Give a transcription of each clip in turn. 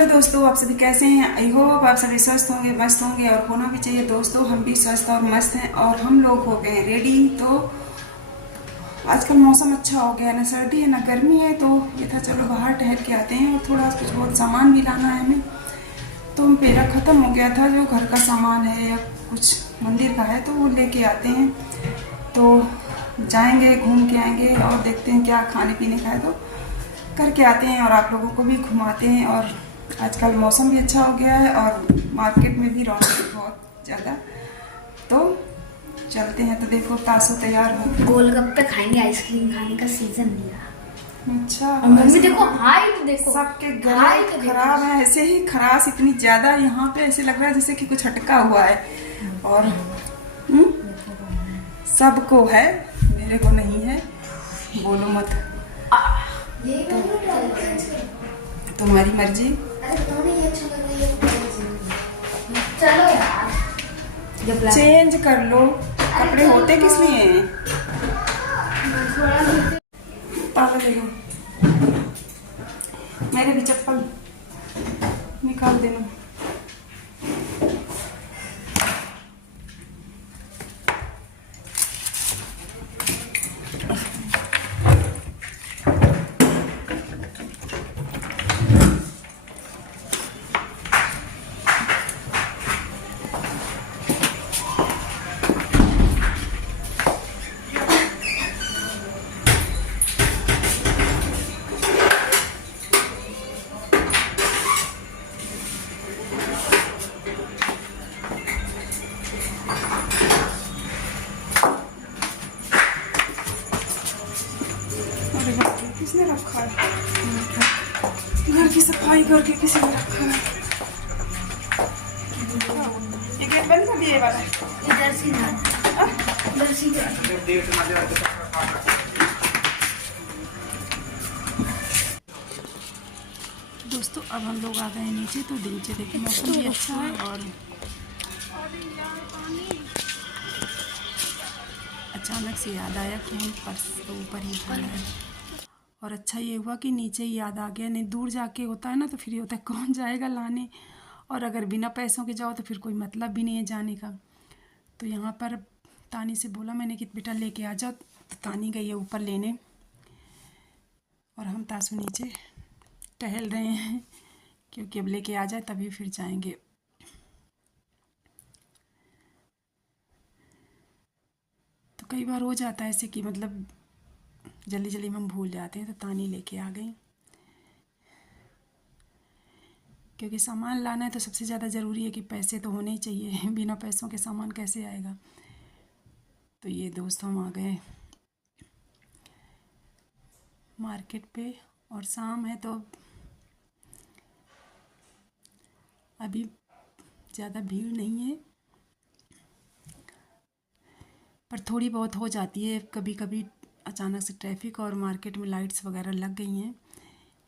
Hello दोस्तों, आप सभी कैसे हैं। आई होप आप सभी स्वस्थ होंगे, मस्त होंगे और होना भी चाहिए। दोस्तों हम भी स्वस्थ और मस्त हैं और हम लोग हो गए हैं रेडी। तो आजकल मौसम अच्छा हो गया है, ना सर्दी है ना गर्मी है, तो ये था चलो बाहर टहल के आते हैं और थोड़ा कुछ बहुत सामान भी लाना है हमें। तो मेरा ख़त्म हो गया था जो घर का सामान है या कुछ मंदिर का है, तो वो लेके आते हैं। तो जाएंगे, घूम के आएंगे और देखते हैं क्या खाने पीने का है तो करके आते हैं और आप लोगों को भी घुमाते हैं। और आजकल मौसम भी अच्छा हो गया है और मार्केट में भी रौनक है बहुत ज़्यादा। तो चलते हैं। तो देखो तासु तैयार हो। गोलगप्पे खाएंगे, आइसक्रीम खाने का सीजन नहीं रहा। अच्छा, और मम्मी देखो हाइट देखो, सबके हाइट गले खराब है, ऐसे ही खराश इतनी ज़्यादा यहाँ पे ऐसे लग रहा है जैसे कि कुछ हटका हुआ है। और सबको है, मेरे को नहीं है, बोलो मत। तुम्हारी मर्जी। चलो यार, चेंज कर लो, कपड़े होते किस लिए हैं। ताला दे दो, मेरे भी चप्पल निकाल देना। अरे बाप रे, किसने रखा है घर की सफाई करके, किसी ने रखा है। ये गेट बंद कर दिए वाला। इधर से ना, इधर से दोस्तों अब हम लोग आ गए हैं नीचे। तो नीचे देखिए मौसम भी अच्छा है और अचानक से याद आया कि हम पर्स तो ऊपर ही भूल गए। और अच्छा ये हुआ कि नीचे ही याद आ गया, नहीं दूर जाके होता है ना तो फिर ये होता है कौन जाएगा लाने। और अगर बिना पैसों के जाओ तो फिर कोई मतलब भी नहीं है जाने का। तो यहाँ पर तानी से बोला मैंने कि बेटा लेके आ जाओ, तो तानी गई है ऊपर लेने और हम तासु नीचे टहल रहे हैं क्योंकि अब लेके आ जाए तभी फिर जाएंगे। तो कई बार हो जाता है ऐसे कि मतलब जल्दी जल्दी में हम भूल जाते हैं। तो तानी लेके आ गई क्योंकि सामान लाना है तो सबसे ज़्यादा ज़रूरी है कि पैसे तो होने ही चाहिए। बिना पैसों के सामान कैसे आएगा। तो ये दोस्त हम आ गए मार्केट पे और शाम है तो अभी ज़्यादा भीड़ नहीं है, पर थोड़ी बहुत हो जाती है कभी कभी अचानक से ट्रैफिक। और मार्केट में लाइट्स वगैरह लग गई हैं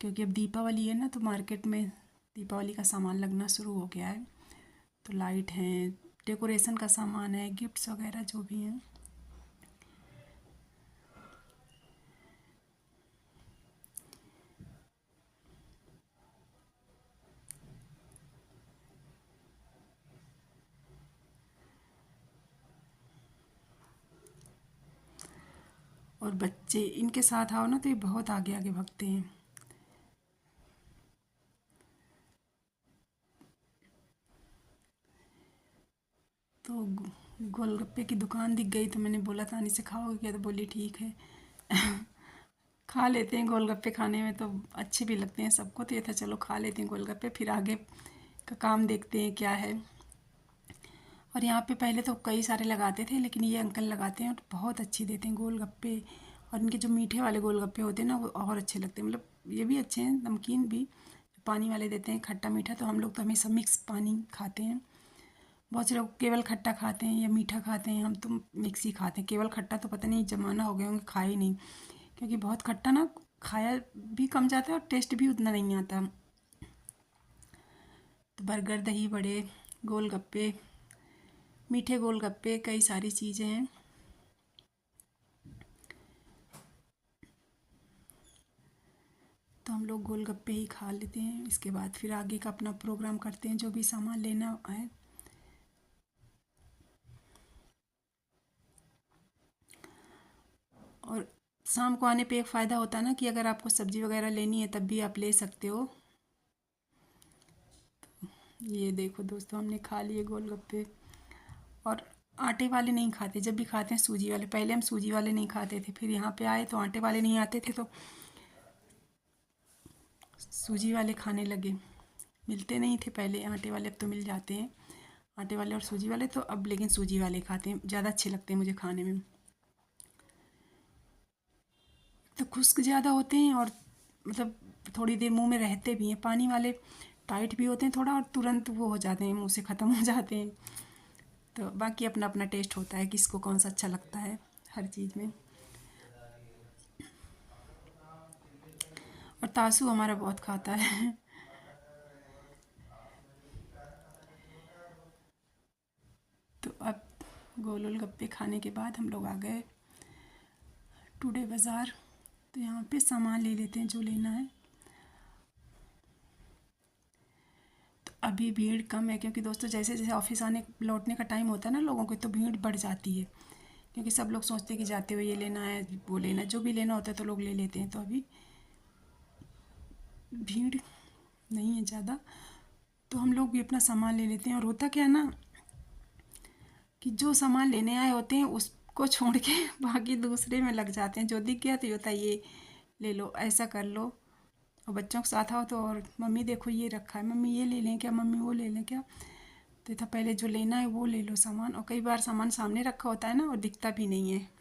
क्योंकि अब दीपावली है ना, तो मार्केट में दीपावली का सामान लगना शुरू हो गया है। तो लाइट हैं, डेकोरेशन का सामान है, गिफ्ट्स वगैरह जो भी हैं। और बच्चे इनके साथ आओ ना तो ये बहुत आगे आगे भागते हैं। तो गोलगप्पे की दुकान दिख गई तो मैंने बोला तानी से खाओगे क्या, तो बोली ठीक है। खा लेते हैं, गोलगप्पे खाने में तो अच्छे भी लगते हैं सबको। तो ये था चलो खा लेते हैं गोलगप्पे, फिर आगे का काम देखते हैं क्या है। और यहाँ पे पहले तो कई सारे लगाते थे लेकिन ये अंकल लगाते हैं और बहुत अच्छे देते हैं गोलगप्पे। और इनके जो मीठे वाले गोलगप्पे होते हैं ना वो और अच्छे लगते हैं, मतलब ये भी अच्छे हैं, नमकीन भी। पानी वाले देते हैं खट्टा मीठा, तो हम लोग तो हमेशा मिक्स पानी खाते हैं। बहुत से लोग केवल खट्टा खाते हैं या मीठा खाते हैं, हम तो मिक्स ही खाते हैं। केवल खट्टा तो पता नहीं जमाना हो गया होंगे खाए ही नहीं, क्योंकि बहुत खट्टा ना खाया भी कम जाता है और टेस्ट भी उतना नहीं आता। तो बर्गर, दही बड़े, गोलगप्पे, मीठे गोलगप्पे, कई सारी चीज़ें हैं। तो तो हम लोग गोलगप्पे ही खा लेते हैं, इसके बाद फिर आगे का अपना प्रोग्राम करते हैं जो भी सामान लेना है। और शाम को आने पे एक फ़ायदा होता है ना कि अगर आपको सब्ज़ी वगैरह लेनी है तब भी आप ले सकते हो। ये देखो दोस्तों, हमने खा लिए गोलगप्पे। और आटे वाले नहीं खाते, जब भी खाते हैं सूजी वाले। पहले हम सूजी वाले नहीं खाते थे, फिर यहाँ पे आए तो आटे वाले नहीं आते थे तो सूजी वाले खाने लगे। मिलते नहीं थे पहले आटे वाले, अब तो मिल जाते हैं आटे वाले और सूजी वाले। तो अब लेकिन सूजी वाले खाते हैं, ज़्यादा अच्छे लगते हैं मुझे खाने में। तो खुश्क ज़्यादा होते हैं और मतलब थोड़ी देर मुंह में रहते भी हैं। पानी वाले टाइट भी होते हैं थोड़ा, और तुरंत वो हो जाते हैं, मुंह से ख़त्म हो जाते हैं। तो बाकी अपना अपना टेस्ट होता है, किसको कौन सा अच्छा लगता है हर चीज़ में। और तासू हमारा बहुत खाता है। तो अब गोल गप्पे खाने के बाद हम लोग आ गए टुडे बाज़ार। तो यहाँ पे सामान ले लेते हैं जो लेना है। तो अभी भीड़ कम है, क्योंकि दोस्तों जैसे जैसे ऑफिस आने लौटने का टाइम होता है ना लोगों को, तो भीड़ बढ़ जाती है, क्योंकि सब लोग सोचते हैं कि जाते हुए ये लेना है वो लेना है, जो भी लेना होता है तो लोग ले लेते हैं। तो अभी भीड़ नहीं है ज़्यादा, तो हम लोग भी अपना सामान ले लेते हैं। और होता क्या ना कि जो सामान लेने आए होते हैं उसको छोड़ के बाकी दूसरे में लग जाते हैं। जो दिख गया तो ये होता है ये ले लो, ऐसा कर लो। और बच्चों के साथ आओ तो और मम्मी देखो ये रखा है, मम्मी ये ले लें क्या, मम्मी वो ले लें क्या। तो था पहले जो लेना है वो ले लो सामान। और कई बार सामान सामने रखा होता है ना और दिखता भी नहीं है।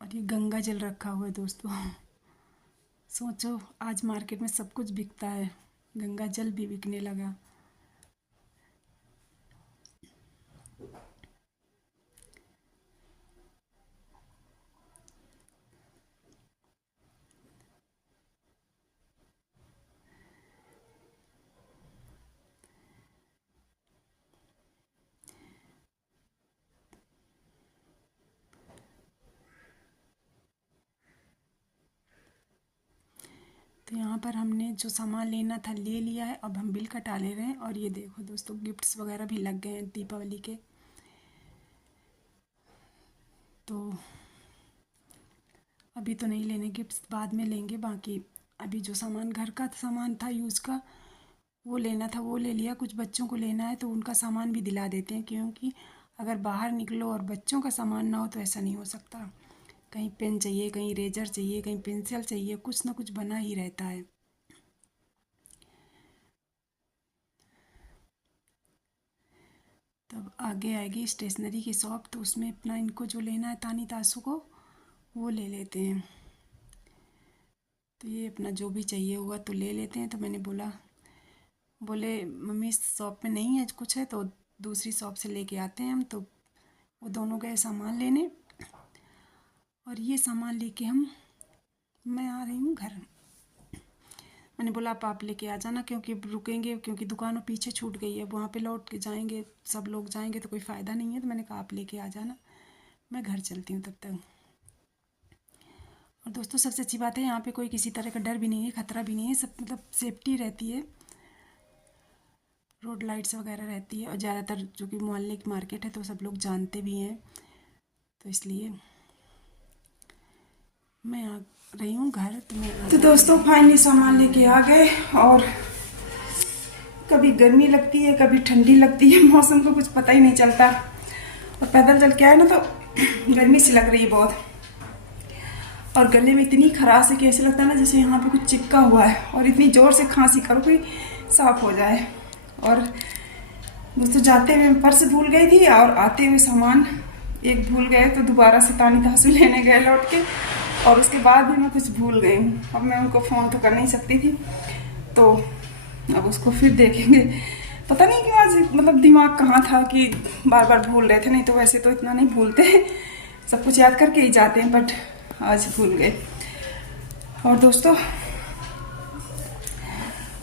और ये गंगा जल रखा हुआ है दोस्तों। सोचो आज मार्केट में सब कुछ बिकता है, गंगा जल भी बिकने लगा। तो यहाँ पर हमने जो सामान लेना था ले लिया है, अब हम बिल कटा ले रहे हैं। और ये देखो दोस्तों, गिफ्ट्स वगैरह भी लग गए हैं दीपावली के। तो अभी तो नहीं लेने गिफ्ट्स, बाद में लेंगे। बाकी अभी जो सामान घर का सामान था यूज़ का वो लेना था वो ले लिया। कुछ बच्चों को लेना है तो उनका सामान भी दिला देते हैं, क्योंकि अगर बाहर निकलो और बच्चों का सामान ना हो तो ऐसा नहीं हो सकता। कहीं पेन चाहिए, कहीं इरेजर चाहिए, कहीं पेंसिल चाहिए, कुछ ना कुछ बना ही रहता है। तब आगे आएगी स्टेशनरी की शॉप, तो उसमें अपना इनको जो लेना है तानी तासू को वो ले लेते हैं। तो ये अपना जो भी चाहिए हुआ तो ले लेते हैं। तो मैंने बोले मम्मी शॉप में नहीं है कुछ है तो दूसरी शॉप से लेके आते हैं हम। तो वो दोनों गए सामान लेने, और ये सामान लेके मैं आ रही हूँ घर। मैंने बोला आप लेके आ जाना, क्योंकि रुकेंगे, क्योंकि दुकानों पीछे छूट गई है, वहाँ पे लौट के जाएंगे, सब लोग जाएंगे तो कोई फ़ायदा नहीं है। तो मैंने कहा आप लेके आ जाना, मैं घर चलती हूँ तब तक। और दोस्तों सबसे अच्छी बात है यहाँ पे कोई किसी तरह का डर भी नहीं है, ख़तरा भी नहीं है, सब मतलब सेफ्टी रहती है, रोड लाइट्स वगैरह रहती है। और ज़्यादातर जो कि मोहल्ले की मार्केट है तो सब लोग जानते भी हैं, तो इसलिए मैं आ रही हूँ घर। तो दोस्तों फाइनली सामान लेके आ गए। और कभी गर्मी लगती है कभी ठंडी लगती है, मौसम का कुछ पता ही नहीं चलता। और पैदल चल के आए ना तो गर्मी सी लग रही है बहुत, और गले में इतनी खराश है कि ऐसे लगता है ना जैसे यहाँ पे कुछ चिपका हुआ है, और इतनी ज़ोर से खांसी करो कि साफ हो जाए। और दोस्तों जाते हुए पर्स भूल गई थी, और आते हुए सामान एक भूल गए, तो दोबारा से तानी तासू लेने गए लौट के, और उसके बाद भी मैं कुछ भूल गई हूँ। अब मैं उनको फ़ोन तो कर नहीं सकती थी, तो अब उसको फिर देखेंगे। पता नहीं क्यों आज मतलब दिमाग कहाँ था कि बार बार भूल रहे थे, नहीं तो वैसे तो इतना नहीं भूलते। सब कुछ याद करके ही जाते हैं, बट आज भूल गए। और दोस्तों,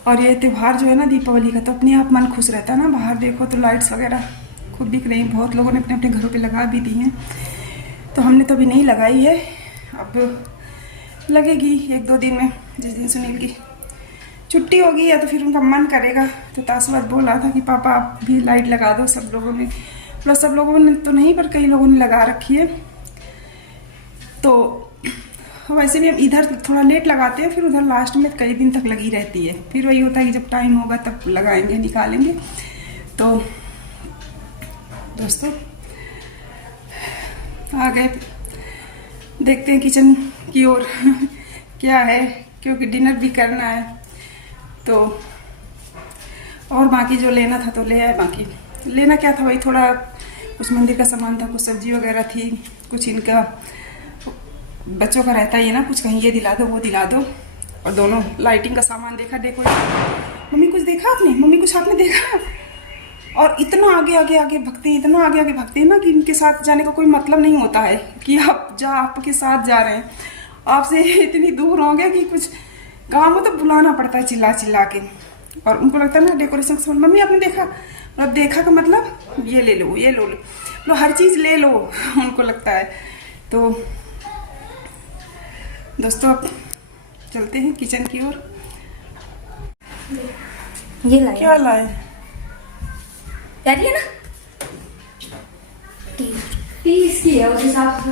और ये त्यौहार जो है ना दीपावली का, तो अपने आप मन खुश रहता है ना। बाहर देखो तो लाइट्स वगैरह खूब दिख रही हैं, बहुत लोगों ने अपने अपने घरों पे लगा भी दी हैं, तो हमने तो अभी नहीं लगाई है, अब लगेगी 1-2 दिन में, जिस दिन सुनील की छुट्टी होगी या तो फिर उनका मन करेगा। तो तासुबात बोल रहा था कि पापा आप भी लाइट लगा दो। सब लोगों ने, प्लस सब लोगों ने तो नहीं, पर कई लोगों ने लगा रखी है। तो वैसे भी हम इधर थोड़ा लेट लगाते हैं, फिर उधर लास्ट में कई दिन तक लगी रहती है। फिर वही होता है कि जब टाइम होगा तब लगाएंगे, निकालेंगे। तो दोस्तों आ गए, देखते हैं किचन की ओर क्या है, क्योंकि डिनर भी करना है। तो और बाकी जो लेना था तो ले आए। बाकी लेना क्या था, वही थोड़ा कुछ मंदिर का सामान था, कुछ सब्जी वगैरह थी, कुछ इनका बच्चों का रहता ही है ना, कुछ कहीं ये दिला दो वो दिला दो। और दोनों लाइटिंग का सामान देखा, डेकोरेशन। मम्मी कुछ देखा आपने? मम्मी कुछ आपने देखा? और इतना आगे आगे आगे भगते हैं, इतना आगे आगे भगते हैं ना कि इनके साथ जाने का कोई मतलब नहीं होता है कि आप आपके साथ जा रहे हैं, आपसे इतनी दूर होंगे कि कुछ गाँव में तो बुलाना पड़ता है चिल्ला चिल्ला के। और उनको लगता है ना डेकोरेशन का सामान, मम्मी आपने देखा? मतलब देखा का मतलब ये ले लो, ये लो, लो हर चीज़ ले लो उनको लगता है। तो दोस्तों अब चलते हैं किचन की ओर। ये लाए क्या लाए? याद है ना, टी इसकी है उस हिसाब से।